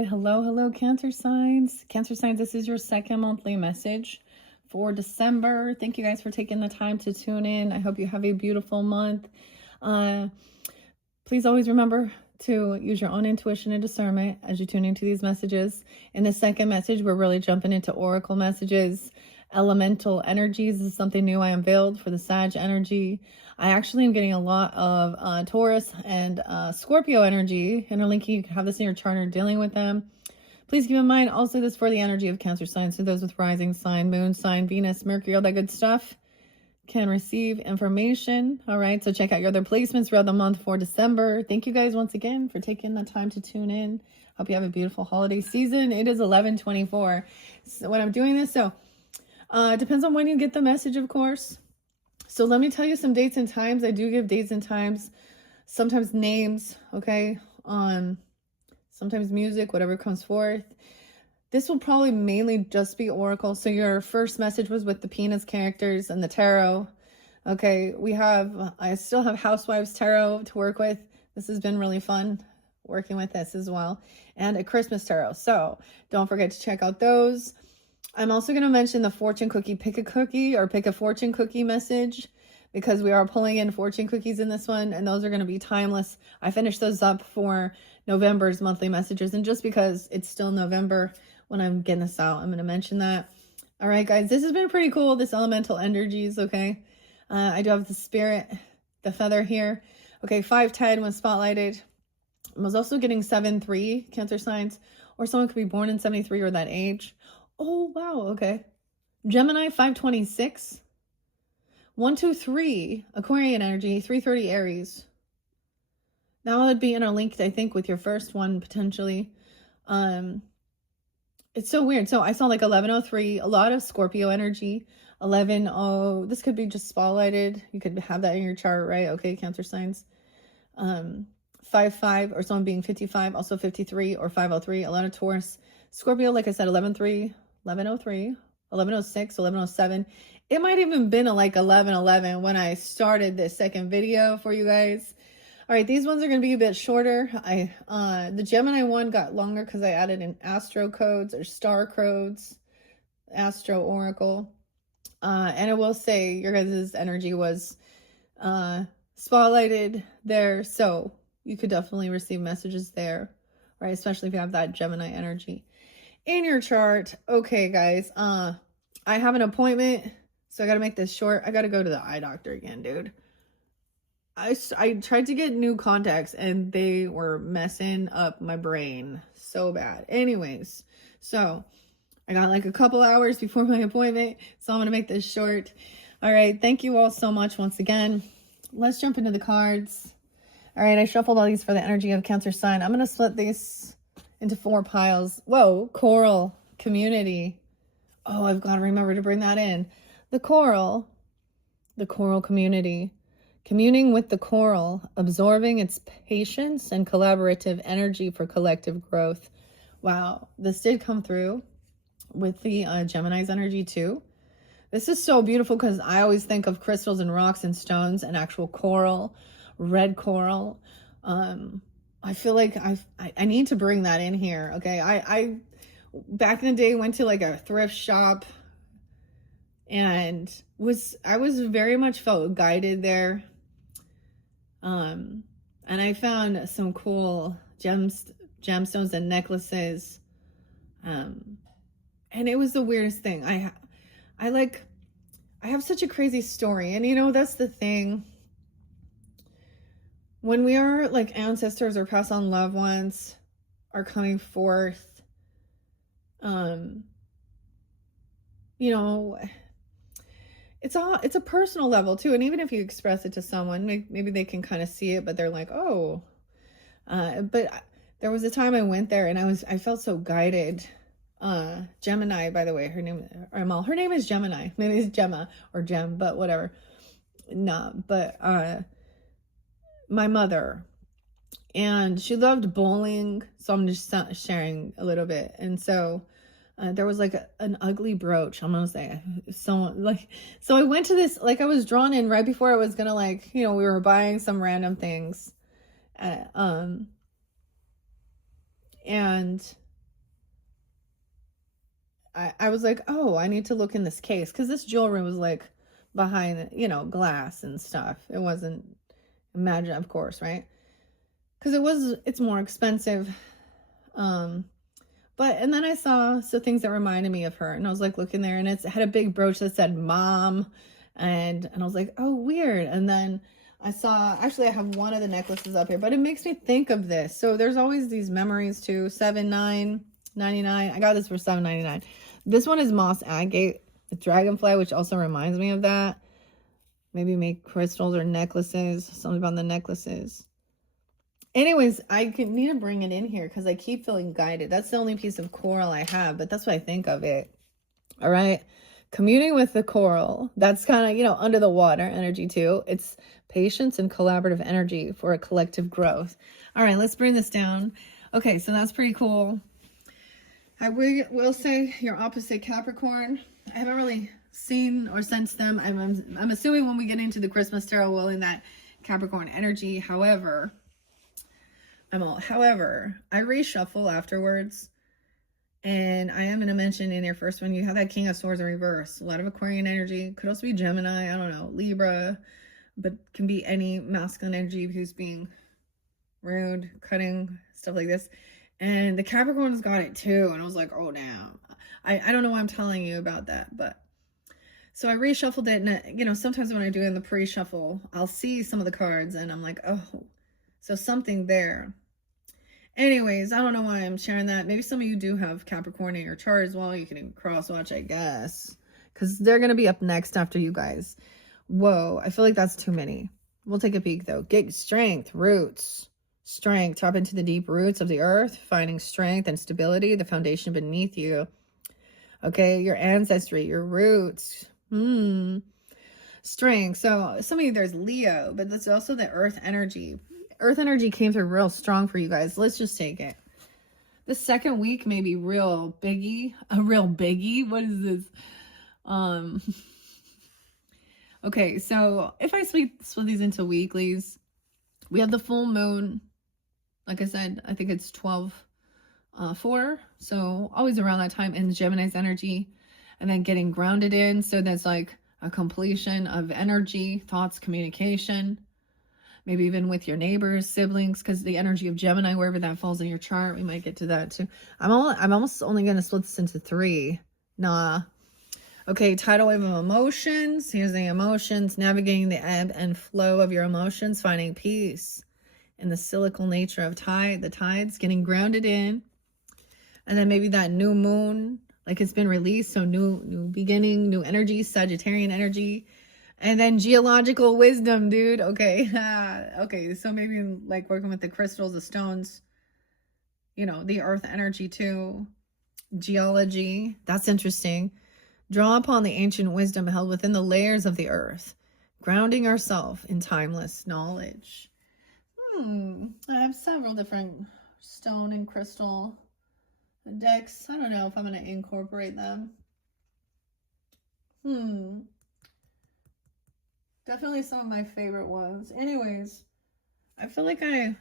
right. Hello, Cancer signs. Cancer signs, this is your second monthly message for December. Thank you guys for taking the time to tune in. I hope you have a beautiful month. Please always remember to use your own intuition and discernment as you tune into these messages. In the second message, we're really jumping into oracle messages. Elemental energies this is something new I unveiled for the Sag energy. I actually am getting a lot of Taurus and Scorpio energy interlinking. You can have this in your chart or dealing with them. Please keep in mind also this for the energy of Cancer signs. So those with rising sign, moon sign, Venus, Mercury, all that good stuff can receive information. All right, so check out your other placements throughout the month for December. Thank you guys once again for taking the time to tune in. Hope you have a beautiful holiday season. It is 11/24 when I'm doing this, so it depends on when you get the message, of course. So let me tell you some dates and times. I do give dates and times, sometimes names, okay, sometimes music, whatever comes forth. This will probably mainly just be oracle. So your first message was with the penis characters and the tarot. Okay, I still have Housewives Tarot to work with. This has been really fun working with this as well. And a Christmas Tarot. So don't forget to check out those. I'm also going to mention the fortune cookie, pick a cookie or pick a fortune cookie message, because we are pulling in fortune cookies in this one, and those are going to be timeless. I finished those up for November's monthly messages, and just because it's still November when I'm getting this out, I'm going to mention that. All right, guys, this has been pretty cool, this elemental energies, okay? I do have the spirit, the feather here. Okay, 510 was spotlighted. I was also getting 7-3 Cancer signs, or someone could be born in 73 or that age. Oh, wow, okay. Gemini, 526. 123, Aquarian energy, 330 Aries. That would be interlinked, I think, with your first one, potentially. It's so weird. So I saw like 1103, a lot of Scorpio energy. 11, this could be just spotlighted. You could have that in your chart, right? Okay, Cancer signs. 55, or someone being 55, also 53 or 503, a lot of Taurus. Scorpio, like I said, 1103, 1103, 1106, 1107. It might even been like 1111 when I started this second video for you guys. All right, these ones are going to be a bit shorter. The Gemini one got longer because I added in astro codes or star codes, astro oracle. And I will say your guys' energy was spotlighted there, so you could definitely receive messages there, right? Especially if you have that Gemini energy in your chart. Okay, guys, I have an appointment, so I got to make this short. I got to go to the eye doctor again, dude. I tried to get new contacts and they were messing up my brain so bad. Anyways, so I got like a couple hours before my appointment, so I'm going to make this short. All right, thank you all so much once again. Let's jump into the cards. All right, I shuffled all these for the energy of Cancer sign. I'm going to split these into 4 piles. Whoa, coral community. Oh, I've got to remember to bring that in. The coral community. Communing with the coral, absorbing its patience and collaborative energy for collective growth. Wow, this did come through with the Gemini's energy too. This is so beautiful because I always think of crystals and rocks and stones and actual coral, red coral. I feel like I need to bring that in here. Okay, I back in the day went to like a thrift shop and I was very much felt guided there. And I found some cool gemstones and necklaces. And it was the weirdest thing. I have such a crazy story, and you know, that's the thing. When we are like ancestors or past on loved ones are coming forth, you know, it's a personal level too. And even if you express it to someone, maybe they can kind of see it, but they're like, oh, but there was a time I went there and I felt so guided. Gemini, by the way, her name is Gemini. Maybe it's Gemma or Gem, but whatever. My mother, and she loved bowling. So I'm just sharing a little bit. And so there was like an ugly brooch, I'm gonna say. So I went to this, like I was drawn in right before I was gonna, like, you know, we were buying some random things. And I was like, oh, I need to look in this case, because this jewelry was like behind, you know, glass and stuff. It wasn't, imagine, of course, right? Because it's more expensive. But, and then I saw things that reminded me of her, and I was like looking there, and it had a big brooch that said mom, and I was like, oh, weird. And then I saw, actually I have one of the necklaces up here, but it makes me think of this. So there's always these memories too. $7.99. I got this for $7.99. This one is moss agate, the dragonfly, which also reminds me of that. Maybe make crystals or necklaces, something about the necklaces. Anyways, need to bring it in here because I keep feeling guided. That's the only piece of coral I have, but that's what I think of it. All right. Communing with the coral. That's kind of, you know, under the water energy too. It's patience and collaborative energy for a collective growth. All right, let's bring this down. Okay, so that's pretty cool. I will say your opposite Capricorn. I haven't really seen or sensed them. I'm assuming when we get into the Christmas tarot, we'll in that Capricorn energy. However, I reshuffle afterwards, and I am going to mention in your first one, you have that King of Swords in reverse. A lot of Aquarian energy. Could also be Gemini, I don't know, Libra, but can be any masculine energy who's being rude, cutting, stuff like this. And the Capricorn's got it too, and I was like, oh, damn. I don't know why I'm telling you about that, but so I reshuffled it, and you know, sometimes when I do in the pre-shuffle, I'll see some of the cards, and I'm like, oh, so something there. Anyways, I don't know why I'm sharing that. Maybe some of you do have Capricorn in your chart as well. You can even cross-watch, I guess, because they're going to be up next after you guys. Whoa, I feel like that's too many. We'll take a peek, though. Get strength, roots. Strength, tap into the deep roots of the earth, finding strength and stability, the foundation beneath you. Okay, your ancestry, your roots. Strength. So some of you, there's Leo, but that's also the earth energy. Earth energy came through real strong for you guys. Let's just take it. The second week may be real biggie. A real biggie? What is this? Okay, so if I split these into weeklies, we have the full moon. Like I said, I think it's 12/4. So always around that time in Gemini's energy. And then getting grounded in. So that's like a completion of energy, thoughts, communication. Maybe even with your neighbors, siblings, because the energy of Gemini, wherever that falls in your chart, we might get to that too. I'm almost only going to split this into 3. Nah. Okay, tidal wave of emotions. Here's the emotions. Navigating the ebb and flow of your emotions. Finding peace in the cyclical nature of the tides. Getting grounded in. And then maybe that new moon, like it's been released. So new beginning, new energy, Sagittarian energy. And then geological wisdom, dude. Okay. Okay. So maybe like working with the crystals, the stones, you know, the earth energy too. Geology. That's interesting. Draw upon the ancient wisdom held within the layers of the earth. Grounding ourselves in timeless knowledge. I have several different stone and crystal decks. I don't know if I'm going to incorporate them. Definitely some of my favorite ones. Anyways, I feel like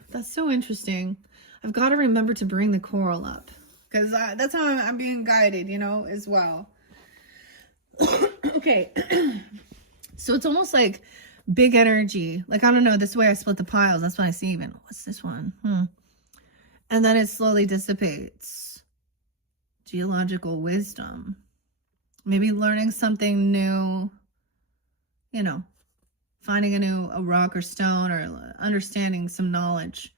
that's so interesting. I've got to remember to bring the coral up because that's how I'm being guided, you know, as well. Okay. So it's almost like big energy. Like, I don't know, this way I split the piles. That's what I see even. What's this one? And then it slowly dissipates. Geological wisdom. Maybe learning something new, you know, finding a rock or stone, or understanding some knowledge,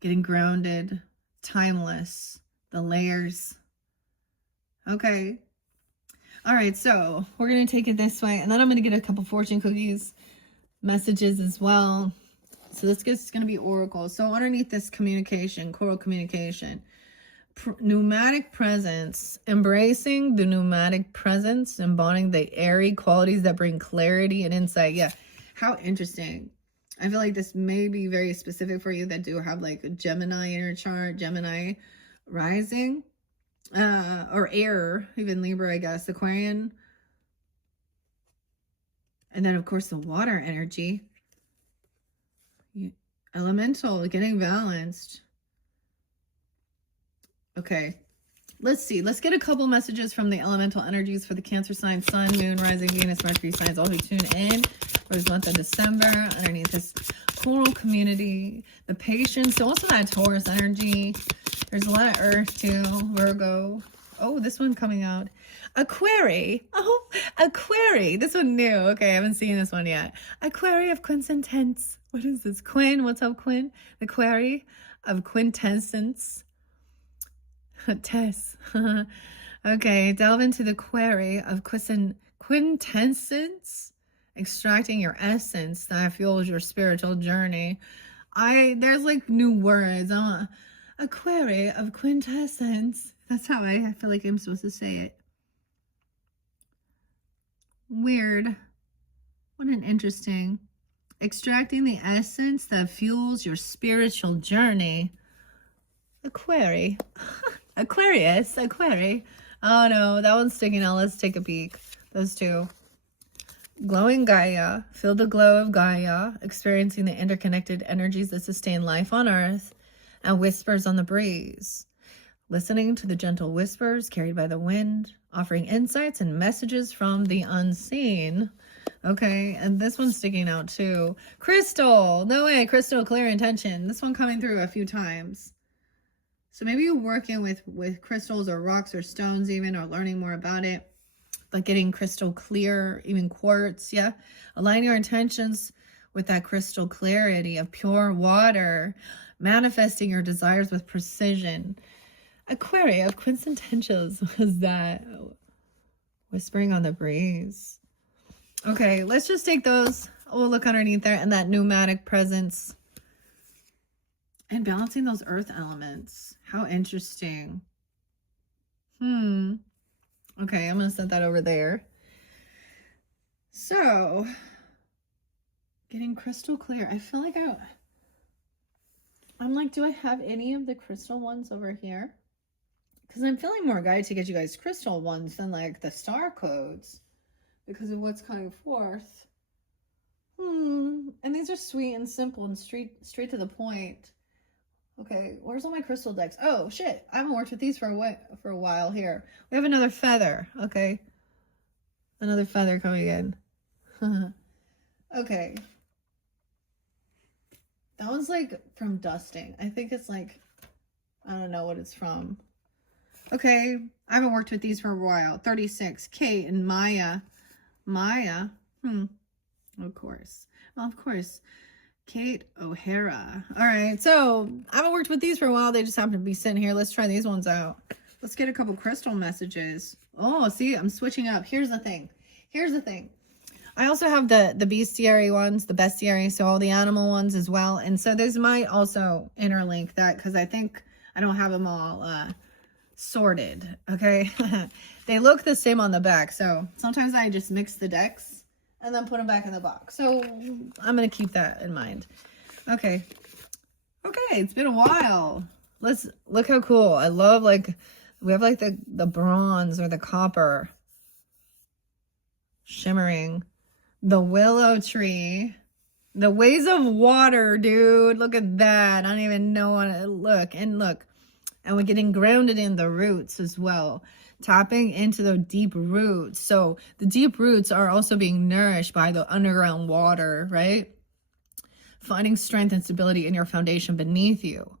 getting grounded, timeless, the layers. Okay. All right, so we're going to take it this way, and then I'm going to get a couple fortune cookies messages as well. So this is going to be oracle. So underneath this communication, coral communication, pneumatic presence, embracing the pneumatic presence, embodying the airy qualities that bring clarity and insight. Yeah. How interesting. I feel like this may be very specific for you that do have like a Gemini in your chart, Gemini rising, or air, even Libra, I guess, Aquarian. And then, of course, the water energy. Elemental, getting balanced. Okay. Let's see. Let's get a couple messages from the elemental energies for the Cancer sign, Sun, Moon, Rising, Venus, Mercury signs, all who tune in for this month of December. Underneath this coral community, the patience. So also that Taurus energy. There's a lot of Earth too. Virgo. Oh, this one coming out. Aquari. Oh, Aquari. This one new. Okay, I haven't seen this one yet. Aquari of Quintessence. What is this? Quinn. What's up, Quinn? The Aquari of Quintessence. Tess. Okay, delve into the query of quintessence, extracting your essence that fuels your spiritual journey. There's like new words. A query of quintessence. That's how I feel like I'm supposed to say it. Weird. What an interesting. Extracting the essence that fuels your spiritual journey. Aquari. Aquarius, Aquari. Oh no, that one's sticking out. Let's take a peek. Those two. Glowing Gaia. Feel the glow of Gaia, experiencing the interconnected energies that sustain life on Earth, and whispers on the breeze. Listening to the gentle whispers carried by the wind, offering insights and messages from the unseen. Okay, and this one's sticking out too. Crystal. No way, Crystal, clear intention. This one coming through a few times. So maybe you're working with crystals or rocks or stones even, or learning more about it, like getting crystal clear, even quartz, yeah? Align your intentions with that crystal clarity of pure water, manifesting your desires with precision. Aquarius of Quintessentials was that. Whispering on the breeze. Okay, let's just take those. Oh, look underneath there, and that pneumatic presence. And balancing those earth elements. How interesting. Okay, I'm going to set that over there. So, getting crystal clear. I feel like I'm like, do I have any of the crystal ones over here? Because I'm feeling more guided to get you guys crystal ones than like the star codes. Because of what's coming forth. And these are sweet and simple and straight to the point. Okay, where's all my crystal decks? Oh, shit. I haven't worked with these for a while here. We have another feather. Okay. Another feather coming in. Okay. That one's like from dusting. I think it's like, I don't know what it's from. Okay. I haven't worked with these for a while. 36. Kate and Maya. Maya. Of course. Well, of course. Kate O'Hara. All right, so I haven't worked with these for a while. They just happen to be sitting here. Let's try these ones out. Let's get a couple crystal messages. Oh, see, I'm switching up. Here's the thing. I also have the bestiary ones, the bestiary, so all the animal ones as well. And so those might also interlink that because I think I don't have them all sorted, okay? They look the same on the back, so sometimes I just mix the decks and then put them back in the box. So I'm going to keep that in mind. Okay. It's been a while. Let's look how cool. I love like, we have like the bronze or the copper shimmering. The willow tree. The ways of water, dude. Look at that. I don't even know what it look. And look. And we're getting grounded in the roots as well. Tapping into the deep roots. So the deep roots are also being nourished by the underground water, right? Finding strength and stability in your foundation beneath you.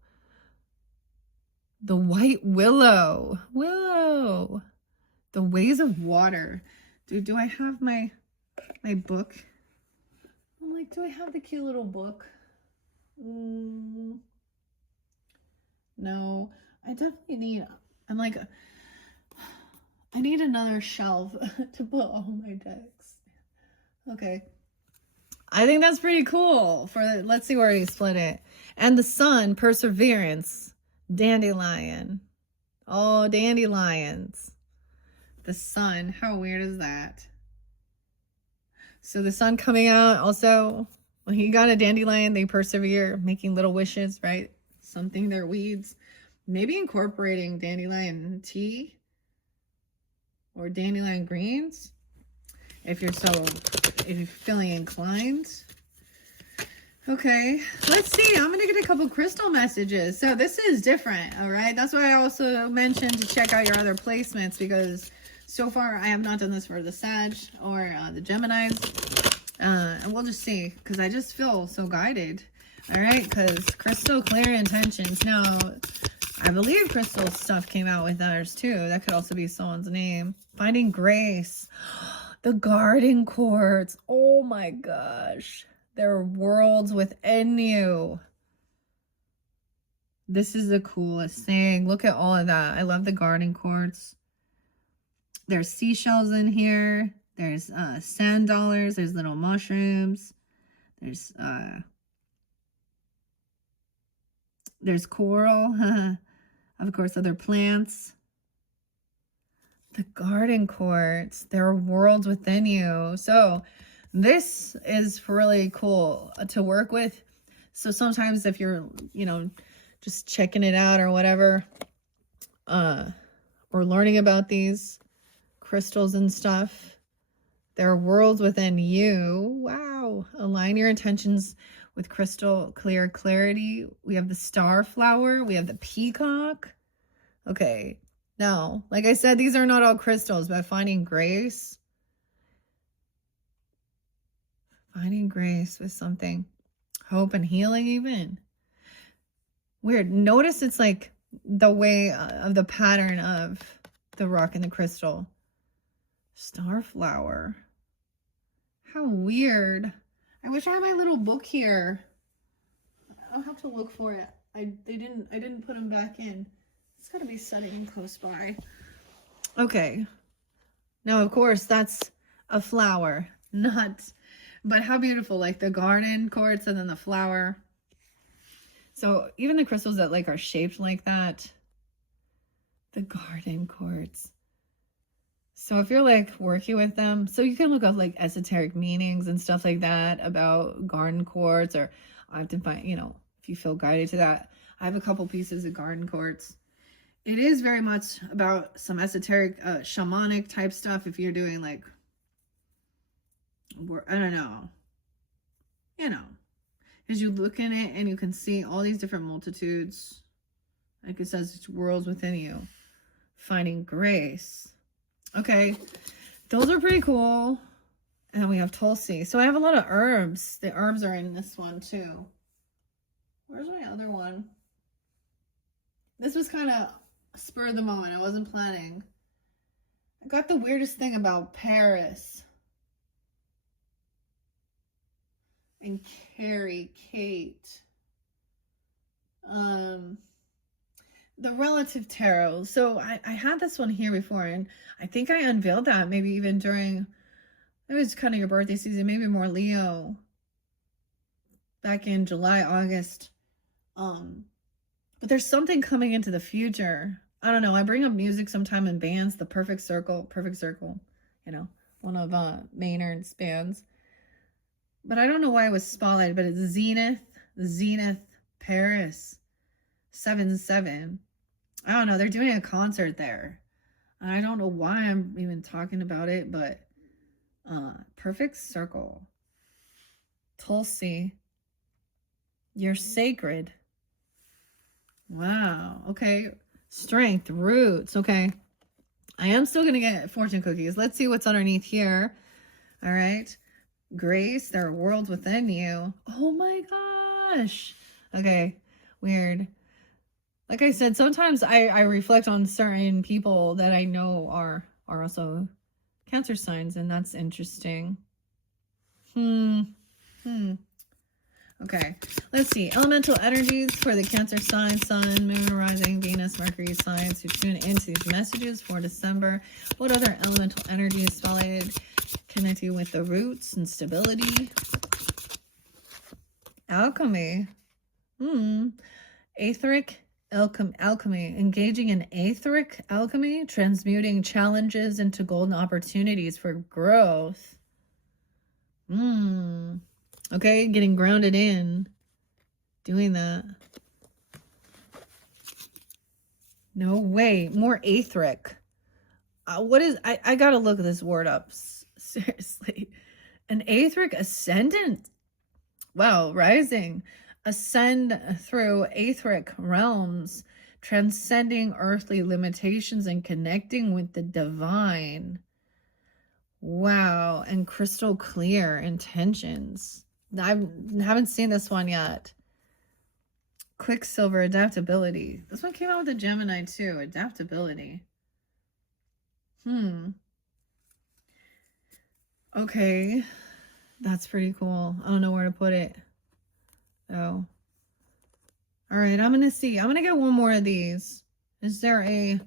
The white willow. The ways of water. Dude, do I have my book? I'm like, do I have the cute little book? No, I definitely need, I need another shelf to put all my decks. Okay. I think that's pretty cool. Let's see where he split it. And the sun, perseverance, dandelion. Oh, dandelions. The sun, how weird is that? So the sun coming out also, when he got a dandelion, they persevere, making little wishes, right? Something their weeds. Maybe incorporating dandelion tea or dandelion greens if you're feeling inclined. Okay, let's see. I'm gonna get a couple crystal messages. So this is different, all right? That's why I also mentioned to check out your other placements, because so far I have not done this for the Sag or the Geminis. And we'll just see, because I just feel so guided. All right, because crystal clear intentions. Now, I believe crystal stuff came out with ours too. That could also be someone's name. Finding grace. The garden quartz. Oh my gosh. There are worlds within you. This is the coolest thing. Look at all of that. I love the garden quartz. There's seashells in here. There's sand dollars. There's little mushrooms. There's coral. Of course, other plants. The garden quartz. There are worlds within you. So this is really cool to work with. So sometimes if you're, just checking it out or whatever, or learning about these crystals and stuff, there are worlds within you. Wow. Align your intentions with crystal clear clarity. We have the star flower. We have the peacock. Okay. Now, like I said, these are not all crystals, but finding grace. Finding grace with something. Hope and healing even. Weird. Notice it's like the way of the pattern of the rock and the crystal. Starflower. How weird. I wish I had my little book here. I'll have to look for it. I didn't put them back in. It's got to be setting close by. Okay. Now, of course, that's a flower, but how beautiful, like the garden quartz and then the flower. So even the crystals that are shaped like that, the garden quartz. So if you're working with them, so you can look up esoteric meanings and stuff like that about garden quartz, or I have to find, if you feel guided to that. I have a couple pieces of garden quartz. It is very much about some esoteric, shamanic type stuff. If you're doing I don't know, as you look in it and you can see all these different multitudes. Like it says, it's worlds within you. Finding grace. Okay, those are pretty cool. And we have Tulsi. So I have a lot of herbs. The herbs are in this one too. Where's my other one? This was kind of spur of the moment. I wasn't planning. I got the weirdest thing about Paris. And Kate. The relative tarot. So I had this one here before, and I think I unveiled that maybe even during, it was kind of your birthday season, maybe more Leo, back in July, August. But there's something coming into the future. I don't know. I bring up music sometime in bands, the Perfect Circle, one of Maynard's bands. But I don't know why it was spotlighted, but it's Zenith Paris 7-7. I don't know. They're doing a concert there. I don't know why I'm even talking about it, but Perfect Circle. Tulsi. You're sacred. Wow. Okay. Strength. Roots. Okay. I am still going to get fortune cookies. Let's see what's underneath here. All right. Grace. There are worlds within you. Oh my gosh. Okay. Weird. Like I said, sometimes I reflect on certain people that I know are also Cancer signs, and that's interesting. Okay, let's see. Elemental energies for the Cancer sign, Sun, Moon, Rising, Venus, Mercury signs who tune into these messages for December. What other elemental energies spotlighted connect you with the roots and stability? Alchemy. Etheric alchemy. Engaging in etheric alchemy, transmuting challenges into golden opportunities for growth. Okay, getting grounded in. Doing that. No way. More etheric. What is... I gotta look this word up. Seriously. An etheric ascendant. Wow, rising. Ascend through etheric realms, transcending earthly limitations and connecting with the divine. Wow, and crystal clear intentions. I haven't seen this one yet. Quicksilver, adaptability. This one came out with the Gemini too. Adaptability. Okay. That's pretty cool. I don't know where to put it. Oh. All right, I'm going to see. I'm going to get one more of these. Is there a...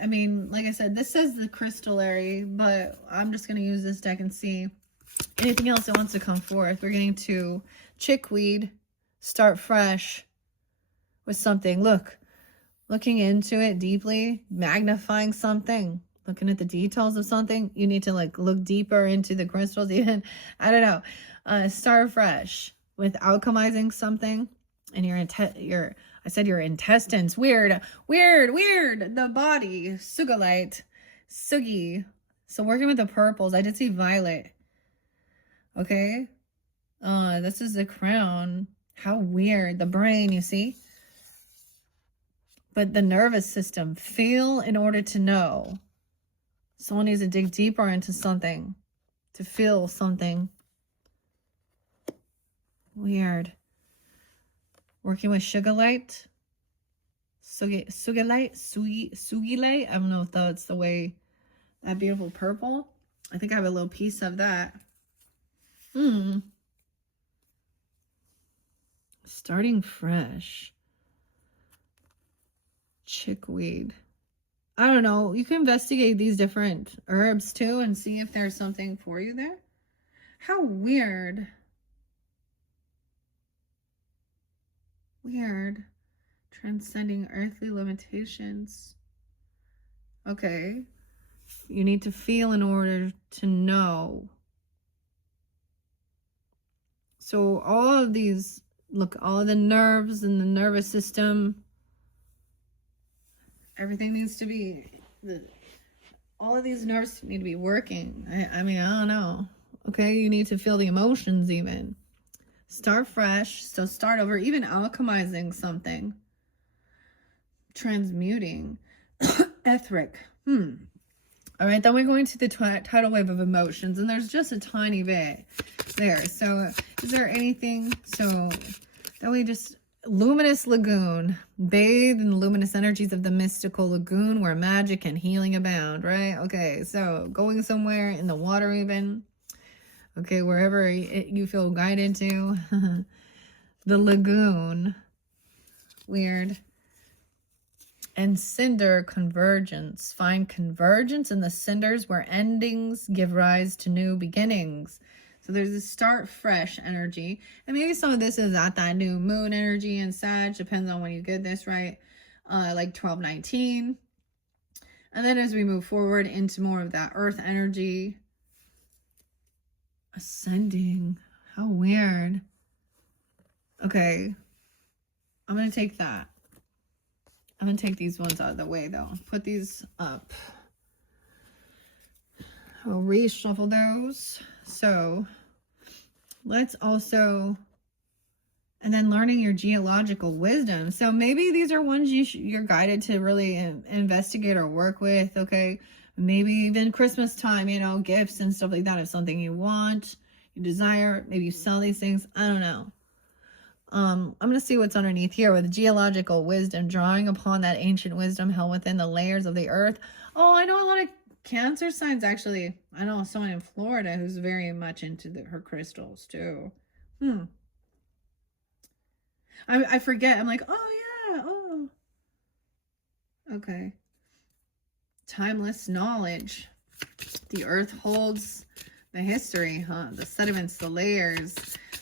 I mean, like I said, this says the crystallary, but I'm just going to use this deck and see anything else that wants to come forth. We're getting to chickweed, start fresh with something. Look, looking into it deeply, magnifying something, looking at the details of something. You need to like look deeper into the crystals even. I don't know. Start fresh with alchemizing something and I said your intestines. Weird. The body. Sugilite. Sugi. So working with the purples. I did see violet. Okay. This is the crown. How weird. The brain, you see? But the nervous system. Feel in order to know. Someone needs to dig deeper into something. To feel something. Weird. Working with sugilite. Sugilite. I don't know if that's the way. That beautiful purple. I think I have a little piece of that. Starting fresh. Chickweed. I don't know. You can investigate these different herbs too and see if there's something for you there. How weird. Weird. Transcending earthly limitations. Okay. You need to feel in order to know. So all of these, look, all of the nerves and the nervous system, everything needs to be, all of these nerves need to be working. I mean, I don't know. Okay, you need to feel the emotions even. Start fresh, so start over, even alchemizing something. Transmuting. Etheric. All right, then we're going to the tidal wave of emotions, and there's just a tiny bit there. So is there anything? So that we just... Luminous lagoon. Bathe in the luminous energies of the mystical lagoon where magic and healing abound, right? Okay, so going somewhere in the water even. Okay, wherever you feel guided to. The lagoon. Weird. And cinder convergence. Find convergence in the cinders where endings give rise to new beginnings. So there's a start fresh energy. And maybe some of this is at that new moon energy in Sag. Depends on when you get this, right? Like 12-19. And then as we move forward into more of that earth energy. Ascending. How weird. Okay. I'm going to take that. I'm going to take these ones out of the way, though. Put these up. I'll reshuffle those. So, let's also... And then learning your geological wisdom. So, maybe these are ones you're guided to really investigate or work with, okay? Maybe even Christmas time, you know, gifts and stuff like that. If something you want, you desire, maybe you sell these things. I don't know. I'm going to see what's underneath here with geological wisdom, drawing upon that ancient wisdom held within the layers of the earth. Oh, I know a lot of Cancer signs, actually. I know someone in Florida who's very much into her crystals, too. I forget. I'm like, oh, yeah. Oh. Okay. Timeless knowledge. The earth holds the history, huh? The sediments, the layers.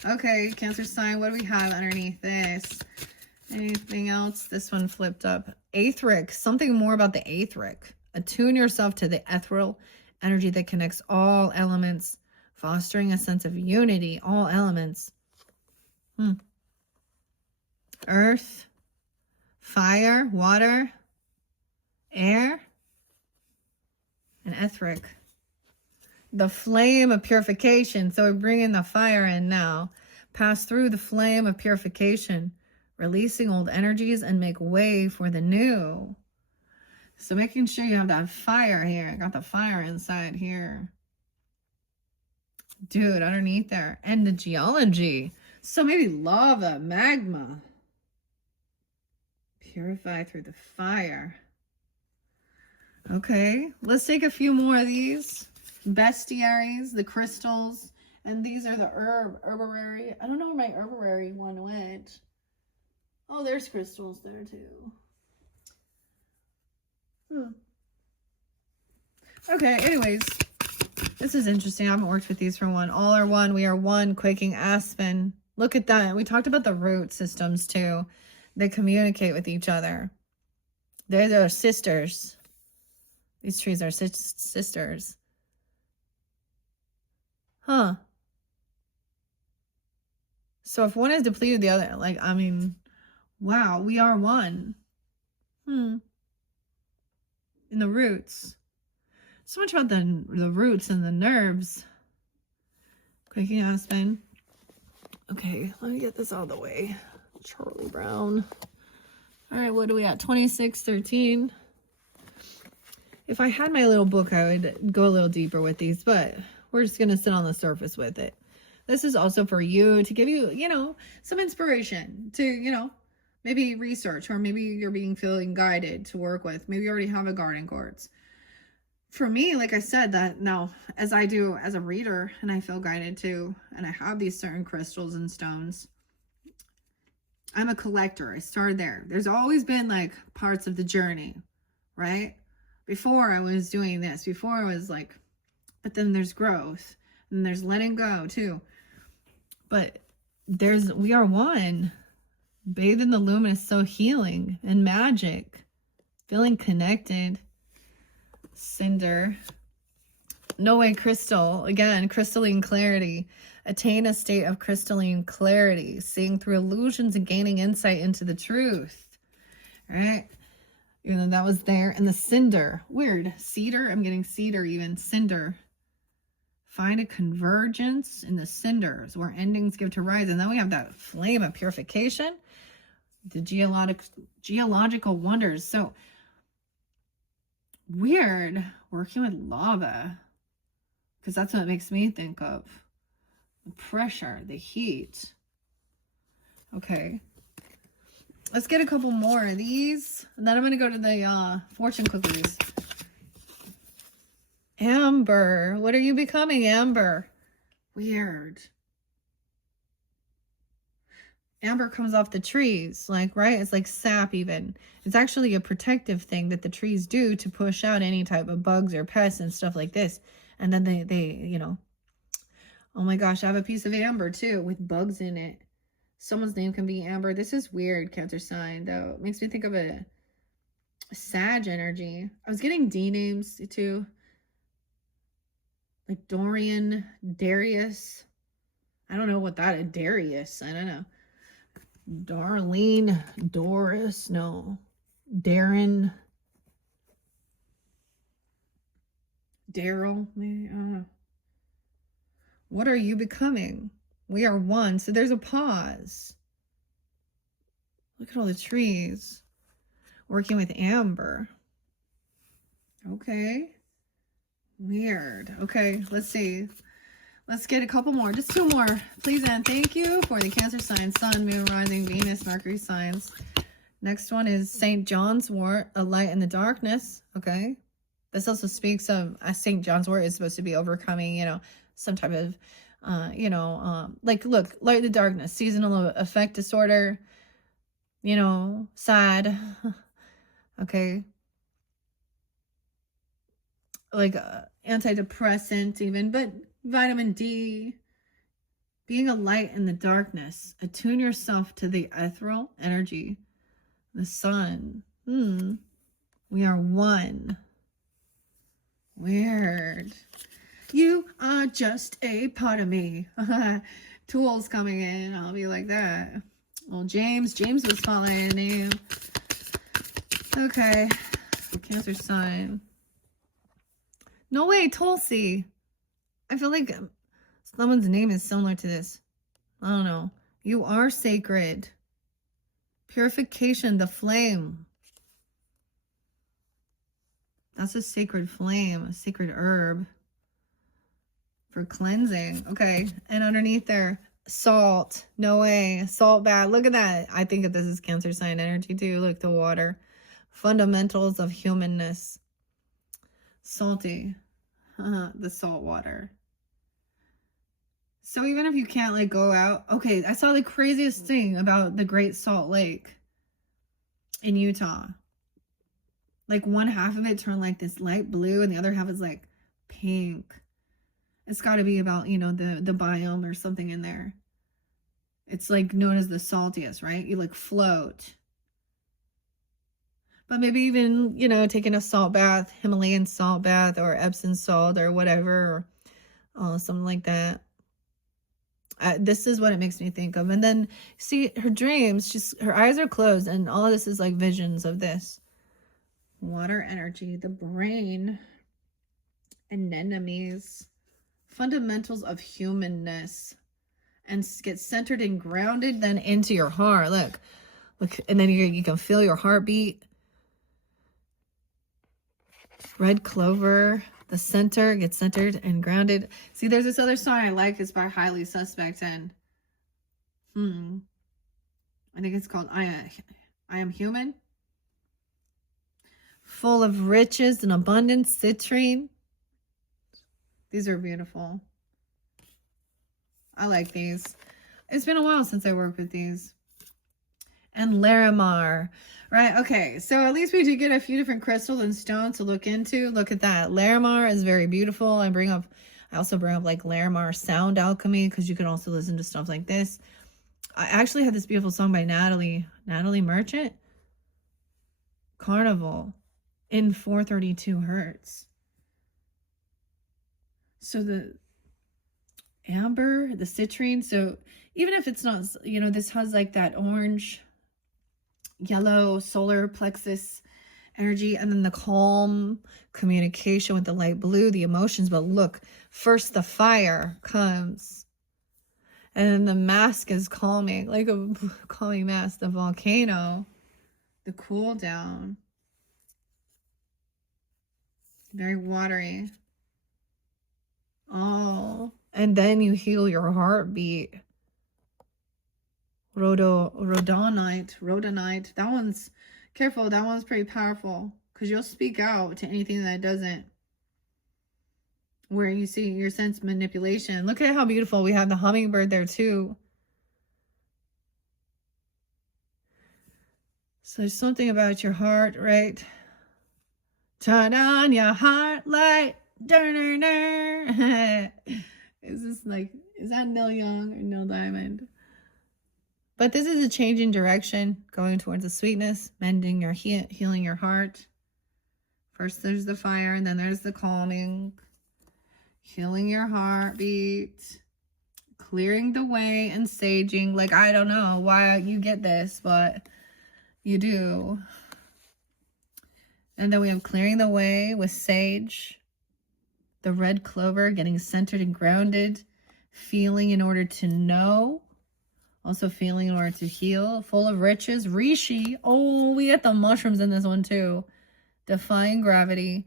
Okay, Cancer sign. What do we have underneath this? Anything else? This one flipped up. Etheric. Something more about the etheric. Attune yourself to the ethereal energy that connects all elements, fostering a sense of unity, all elements. Earth, fire, water, air, and etheric. The flame of purification. So we're bringing the fire in now. Pass through the flame of purification, releasing old energies and make way for the new. So making sure you have that fire here. I got the fire inside here. Dude, underneath there. And the geology. So maybe lava, magma. Purify through the fire. Okay, let's take a few more of these. Bestiaries, the crystals. And these are the herbarary. I don't know where my herbarary one went. Oh, there's crystals there too. Okay, anyways. This is interesting. I haven't worked with these for one. All are one. We are one. Quaking aspen. Look at that. We talked about the root systems too. They communicate with each other. They're their sisters. These trees are sisters. Huh. So if one is depleted, the other, like, I mean, wow, we are one. In the roots. So much about the roots and the nerves. Quaking aspen. Okay, let me get this out of the way. Charlie Brown. All right, what are we at? 2613. If I had my little book, I would go a little deeper with these, but we're just going to sit on the surface with it. This is also for you to give you, you know, some inspiration to, you know, maybe research, or maybe you're feeling guided to work with. Maybe you already have a garden quartz. For me, like I said, that now as I do as a reader, and I feel guided to, and I have these certain crystals and stones, I'm a collector. I started there. There's always been like parts of the journey, right? Before I was doing this, before I was like, but then there's growth and there's letting go too. But we are one. Bathed in the luminous, so healing and magic, feeling connected. Cinder. No way crystal. Again, crystalline clarity. Attain a state of crystalline clarity. Seeing through illusions and gaining insight into the truth. All right. Even though that was there. And the cinder. Weird. Cedar. I'm getting cedar even. Cinder. Find a convergence in the cinders where endings give to rise. And then we have that flame of purification. The geological wonders. So weird working with lava, because that's what it makes me think of. The pressure, the heat. Okay, let's get a couple more of these, and then I'm going to go to the fortune cookies. Amber. What are you becoming, Amber? Weird. Amber comes off the trees, like, right? It's like sap even. It's actually a protective thing that the trees do to push out any type of bugs or pests and stuff like this. And then they you know, oh my gosh, I have a piece of amber too with bugs in it. Someone's name can be Amber. This is weird, Cancer sign, though. It makes me think of a Sag energy. I was getting D names too. Like Dorian, Darius. I don't know what that is. Darius. I don't know. Darlene, Doris, no. Darren. Daryl, maybe. I don't know. What are you becoming? We are one. So there's a pause. Look at all the trees. Working with Amber. Okay. Weird. Okay, let's see. Let's get a couple more. Just two more. Please and thank you for the Cancer sign, Sun, Moon, Rising, Venus, Mercury signs. Next one is St. John's wort, a light in the darkness. Okay. This also speaks of St. John's wort is supposed to be overcoming, you know, some type of, like, look, light in the darkness, seasonal affect disorder, you know, sad. Okay. Like antidepressant even, but vitamin D. Being a light in the darkness. Attune yourself to the ethereal energy. The sun. We are one. Weird. You are just a part of me. Tools coming in. I'll be like that. Well, James was following a name. Okay. Cancer sign. No way, Tulsi. I feel like someone's name is similar to this. I don't know. You are sacred. Purification, the flame. That's a sacred flame, a sacred herb for cleansing. Okay. And underneath there, salt. No way. Salt bath. Look at that. I think that this is Cancer sign energy too. Look, the water. Fundamentals of humanness. Salty. The salt water. So even if you can't like go out. Okay, I saw the craziest thing about the Great Salt Lake in Utah. Like one half of it turned like this light blue and the other half is like pink. It's got to be about, you know, the biome or something in there. It's like known as the saltiest, right? You like float. But maybe even, you know, taking a salt bath, Himalayan salt bath or Epsom salt or whatever, or something like that. This is what it makes me think of. And then see her dreams, her eyes are closed and all of this is like visions of this. Water energy, the brain, anemones, fundamentals of humanness, and get centered and grounded then into your heart. Look, and then you can feel your heartbeat. Red clover, the center gets centered and grounded. See, there's this other song I like. It's by Highly Suspect and I think it's called I Am Human. Full of riches and abundance, citrine. These are beautiful. I like these. It's been a while since I worked with these. And Larimar, right? Okay, so at least we did get a few different crystals and stones to look into. Look at that. Larimar is very beautiful. I also bring up like Larimar sound alchemy because you can also listen to stuff like this. I actually had this beautiful song by Natalie Merchant. Carnival in 432 hertz. So the amber, the citrine, so even if it's not, you know, this has like that orange, yellow solar plexus energy, and then the calm communication with the light blue, the emotions. But look, first the fire comes, and then the mask is calming, like a calming mask, the volcano, the cool down, very watery. Oh, and then you heal your heartbeat. Rhodonite. That one's careful. That one's pretty powerful because you'll speak out to anything that doesn't. Where you see your sense manipulation. Look at how beautiful we have the hummingbird there too. So there's something about your heart, right? Turn on your heart light. Is that Neil Young or Neil Diamond? But this is a change in direction, going towards the sweetness, mending your healing your heart. First there's the fire, and then there's the calming, healing your heartbeat, clearing the way, and saging. Like, I don't know why you get this, but you do. And then we have clearing the way with sage, the red clover, getting centered and grounded, feeling in order to know. Also feeling in order to heal. Full of riches. Rishi. Oh, we get the mushrooms in this one too. Defying gravity.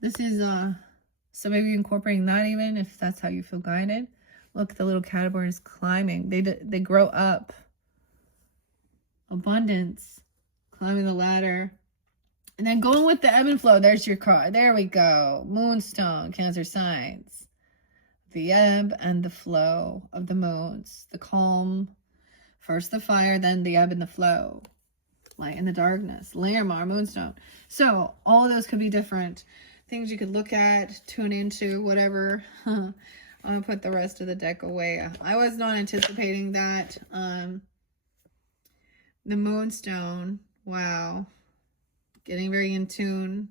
This is, so maybe incorporating that even if that's how you feel guided. Look, the little caterpillar is climbing. They grow up. Abundance. Climbing the ladder. And then going with the ebb and flow. There's your card. There we go. Moonstone. Cancer signs. The ebb and the flow of the moons. The calm. First the fire, then the ebb and the flow. Light and the darkness. Larimar, moonstone. So all of those could be different things you could look at, tune into, whatever. I'm going to put the rest of the deck away. I was not anticipating that. The moonstone. Wow. Getting very in tune.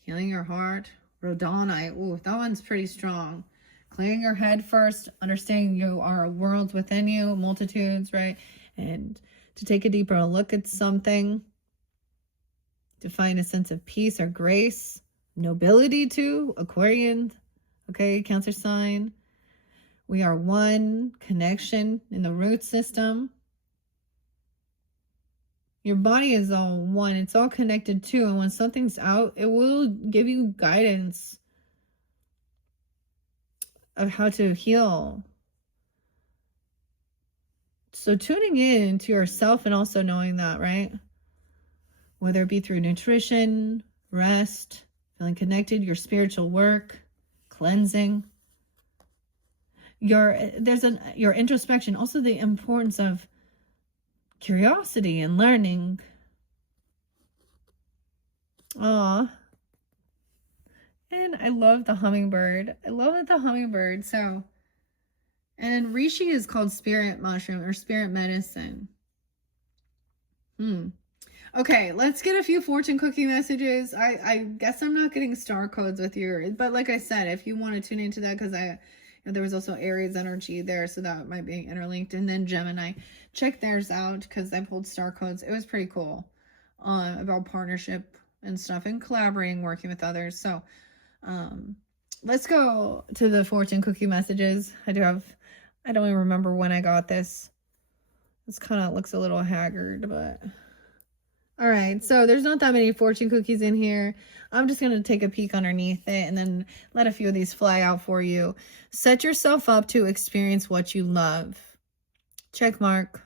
Healing your heart. Rhodonite. Ooh, that one's pretty strong. Clearing your head first, understanding you are worlds within you, multitudes, right? And to take a deeper look at something, to find a sense of peace or grace, nobility too, Aquarian, Okay, Cancer sign. We are one, connection in the root system. Your body is all one. It's all connected too. And when something's out, it will give you guidance of how to heal. So tuning in to yourself and also knowing that, right? Whether it be through nutrition, rest, feeling connected, your spiritual work, cleansing, your introspection, also the importance of curiosity and learning. Aw. And I love the hummingbird. I love the hummingbird. So, and reishi is called spirit mushroom or spirit medicine. Okay, let's get a few fortune cookie messages. I guess I'm not getting star codes with you, but like I said, if you want to tune into that, because there was also Aries energy there, so that might be interlinked. And then Gemini, check theirs out because I pulled star codes. It was pretty cool about partnership and stuff and collaborating, working with others. So let's go to the fortune cookie messages. I don't even remember when I got this. This kind of looks a little haggard, but all right. So there's not that many fortune cookies in here. I'm just going to take a peek underneath it and then let a few of these fly out for you. Set yourself up to experience what you love. Check mark.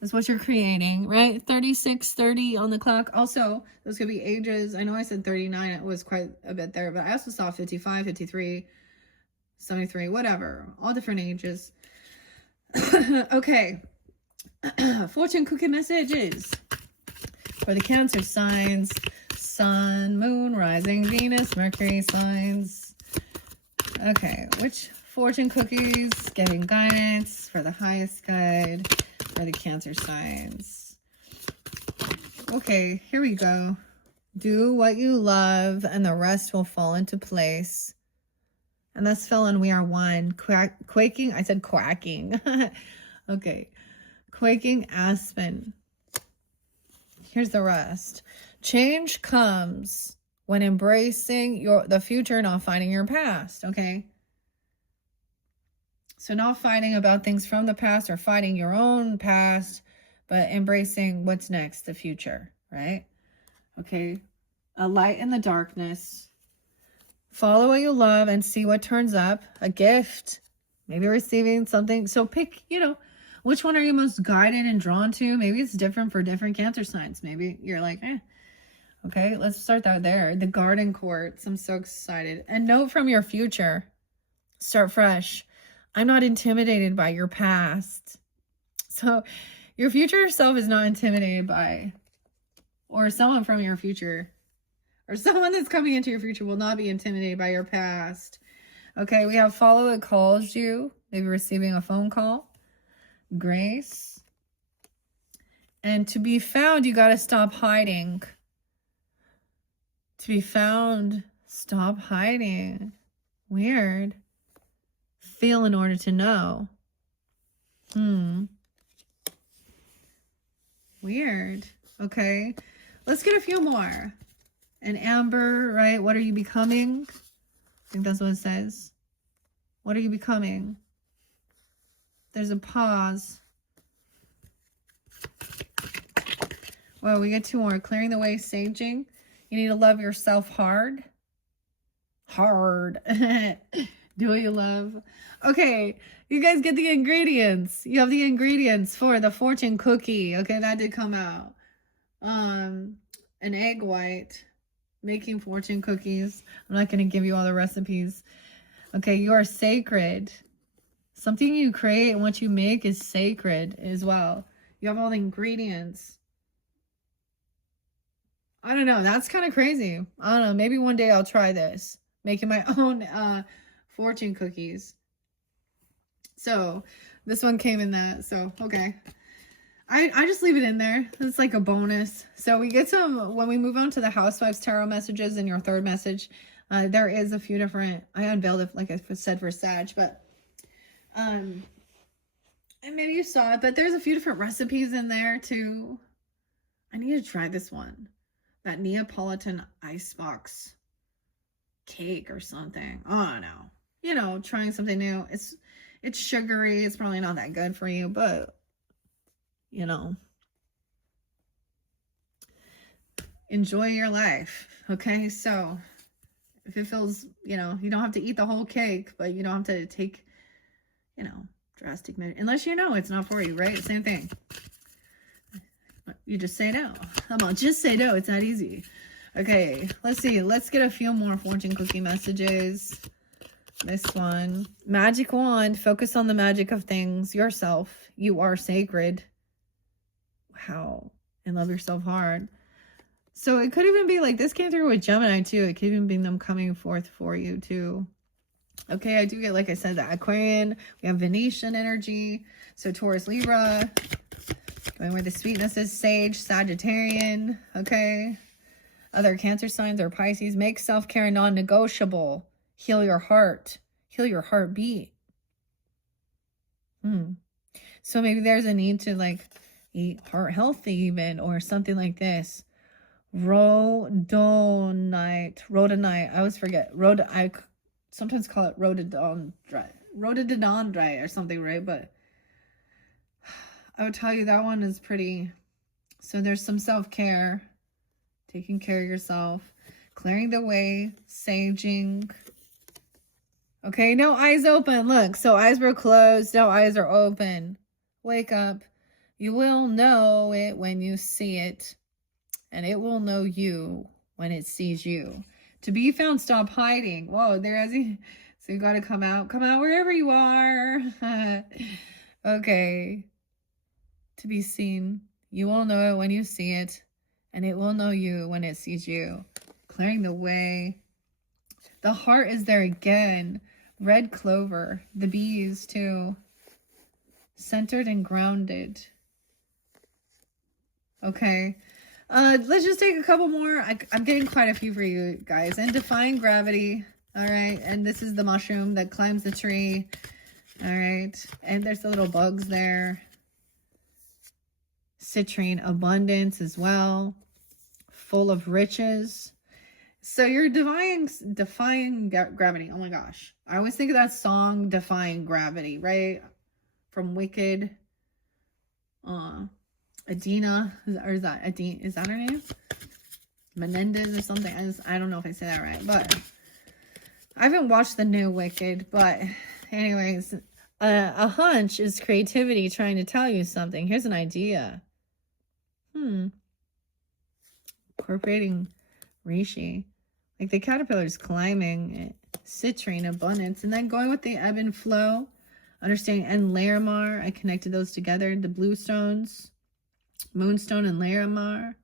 That's what you're creating, right? 36, 30 on the clock. Also, those could be ages. I know I said 39. It was quite a bit there, but I also saw 55, 53, 73, whatever. All different ages. Okay. Fortune cookie messages for the Cancer signs. Sun, Moon, Rising, Venus, Mercury signs. Okay, which fortune cookies giving guidance for the highest good for the Cancer signs? Okay, here we go. Do what you love and the rest will fall into place. And that's fell in We Are One. Quaking, I said quacking. Okay, quaking aspen. Here's the rest. Change comes when embracing the future, not fighting your past, okay? So not fighting about things from the past or fighting your own past, but embracing what's next, the future, right? Okay. A light in the darkness. Follow what you love and see what turns up. A gift. Maybe receiving something. So pick, which one are you most guided and drawn to? Maybe it's different for different Cancer signs. Maybe you're like, Okay, let's start that there. The garden quartz. I'm so excited. A note from your future. Start fresh. I'm not intimidated by your past. So your future self is not intimidated by, or someone from your future, or someone that's coming into your future will not be intimidated by your past. Okay, we have follow what calls you. Maybe receiving a phone call. Grace. And to be found, you got to stop hiding. To be found, stop hiding. Weird. Feel in order to know. Weird. Okay. Let's get a few more. An amber, right? What are you becoming? I think that's what it says. What are you becoming? There's a pause. Well, we get two more. Clearing the way, saging. You need to love yourself hard. Hard. Do what you love. Okay, you guys get the ingredients. You have the ingredients for the fortune cookie. Okay, that did come out. An egg white. Making fortune cookies. I'm not going to give you all the recipes. Okay, you are sacred. Something you create and what you make is sacred as well. You have all the ingredients. I don't know. That's kind of crazy. I don't know. Maybe one day I'll try this. Making my own fortune cookies. So this one came in that. So, okay. I just leave it in there. It's like a bonus. So we get some, when we move on to the Housewives Tarot messages in your third message, there is a few different, I unveiled it, like I said, for Sag, but, and maybe you saw it, but there's a few different recipes in there too. I need to try this one. That Neapolitan icebox cake or something. I don't know. you know, trying something new. It's sugary. It's probably not that good for you, but, you know, enjoy your life. Okay, so if it feels, you know, you don't have to eat the whole cake, but you don't have to take, you know, drastic measures, unless you know it's not for you, right? Same thing. You just say no. Come on, just say no. It's not easy. Okay, let's see. Let's get a few more fortune cookie messages. This one. Magic wand. Focus on the magic of things. Yourself. You are sacred. Wow. And love yourself hard. So it could even be like this came through with Gemini too. It could even be them coming forth for you too. Okay, I do get, like I said, the Aquarian. We have Venetian energy. So Taurus, Libra. Going where the sweetness is, Sage, Sagittarian. Okay. Other Cancer signs are Pisces. Make self-care non-negotiable. Heal your heart. Heal your heartbeat. So maybe there's a need to like eat heart healthy even, or something like this. Rhodonite. I always forget. I sometimes call it rhododendron or something, right? But I would tell you that one is pretty. So there's some self-care, taking care of yourself, clearing the way, saging. Okay, no eyes open. Look, so eyes were closed. Now eyes are open. Wake up. You will know it when you see it. And it will know you when it sees you. To be found, stop hiding. Whoa, there is he. So you got to come out. Come out wherever you are. Okay. To be seen. You will know it when you see it. And it will know you when it sees you. Clearing the way. The heart is there again. Red clover. The bees too. Centered and grounded. Okay. Let's just take a couple more. I'm getting quite a few for you guys. And defying gravity. All right. And this is the mushroom that climbs the tree. All right. And there's the little bugs there. Citrine, abundance as well. Full of riches. So you're defying gravity. Oh my gosh. I always think of that song, Defying Gravity, right? From Wicked. Adina, or is that Adina? Is that her name? Menendez or something. I don't know if I say that right, but I haven't watched the new Wicked. But anyways, a hunch is creativity trying to tell you something. Here's an idea. Incorporating reishi, like the caterpillar's climbing. Citrine, abundance, and then going with the ebb and flow. Understanding, and Larimar. I connected those together. The blue stones. Moonstone and Larimar.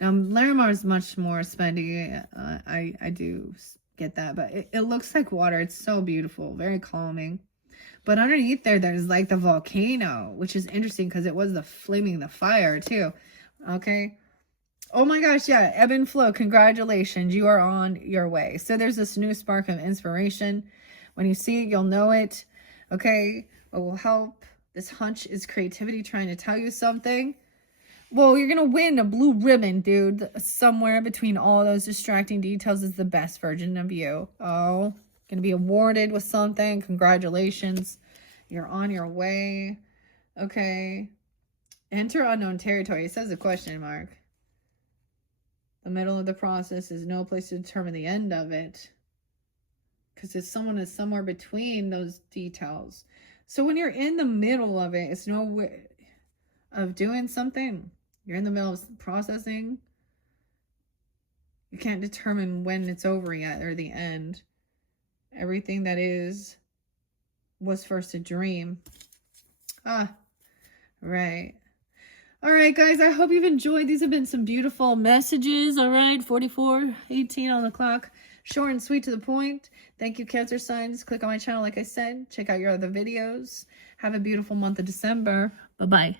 Now, Larimar is much more spendy. I do get that, but it looks like water. It's so beautiful, very calming. But underneath there's like the volcano, which is interesting because it was the fire too. Okay. Oh my gosh, yeah, ebb and flow. Congratulations, you are on your way. So there's this new spark of inspiration. When you see it, you'll know it. Okay, what will help? This hunch is creativity trying to tell you something. Well, you're going to win a blue ribbon, dude. Somewhere between all those distracting details is the best version of you. Oh, going to be awarded with something. Congratulations. You're on your way. Okay. Enter unknown territory. It says a question mark. The middle of the process is no place to determine the end of it. Because if someone is somewhere between those details. So when you're in the middle of it, it's no way of doing something. You're in the middle of processing. You can't determine when it's over yet or the end. Everything that is was first a dream. Right. All right, guys, I hope you've enjoyed. These have been some beautiful messages. All right, 44:18 on the clock. Short and sweet to the point. Thank you, Cancer signs. Click on my channel, like I said. Check out your other videos. Have a beautiful month of December. Bye-bye.